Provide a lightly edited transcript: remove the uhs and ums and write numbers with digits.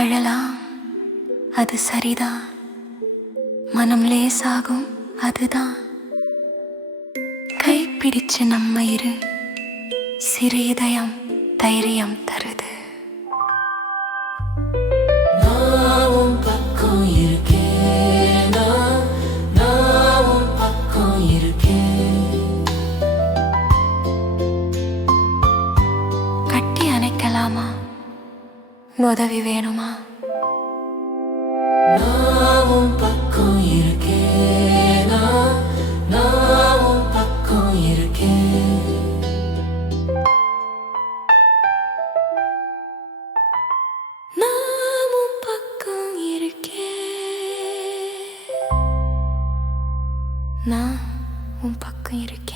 அழலாம், அது சரிதான். மனம் லேசாகும், அதுதான். கைப்பிடிச்சு நம்ம இரு, சிறு இதயம் தைரியம் தருது. நான் உன் பக்கம் இருக்கேன், நான் உன் பக்கம் இருக்கேன். கட்டி அணைக்கலாமா, உதவி வேணுமா? நான் உன் பக்கம் இருக்கேன், நான் உன் பக்கம் இருக்கேன். நான் உன் பக்கம் இருக்கேன், நான் உன் பக்கம் இருக்கேன்.